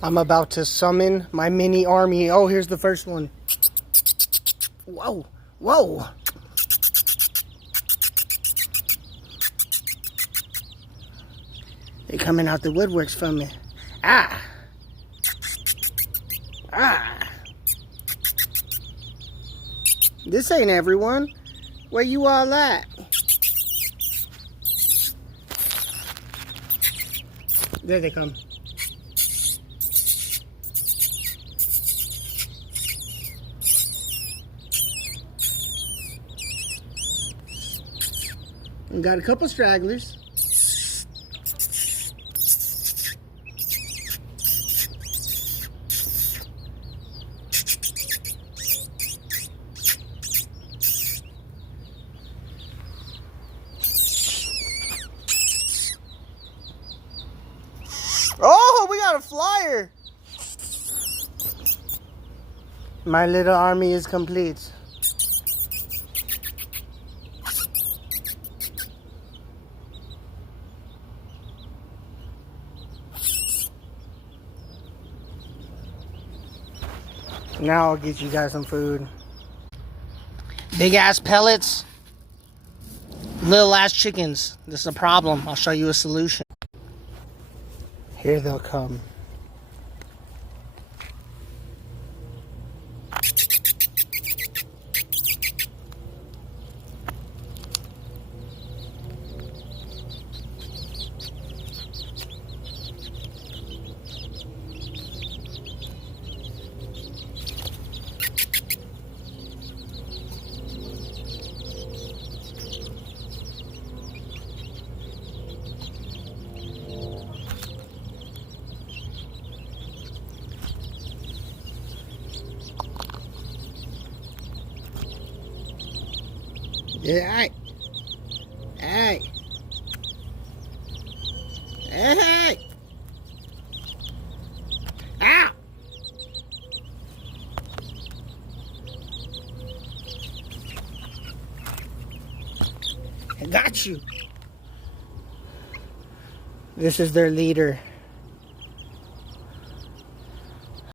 I'm about to summon my mini army. Oh, here's the first one. Whoa, whoa. They're coming out the woodworks for me. Ah. Ah. This ain't everyone. Where you all at? There they come. We got a couple stragglers. Oh, we got a flyer. My little army is complete. Now I'll get you guys some food. Big ass pellets. Little ass chickens. This is a problem. I'll show you a solution. Here they'll come. Yeah, hey. Hey. Hey. Ow. I got you. This is their leader.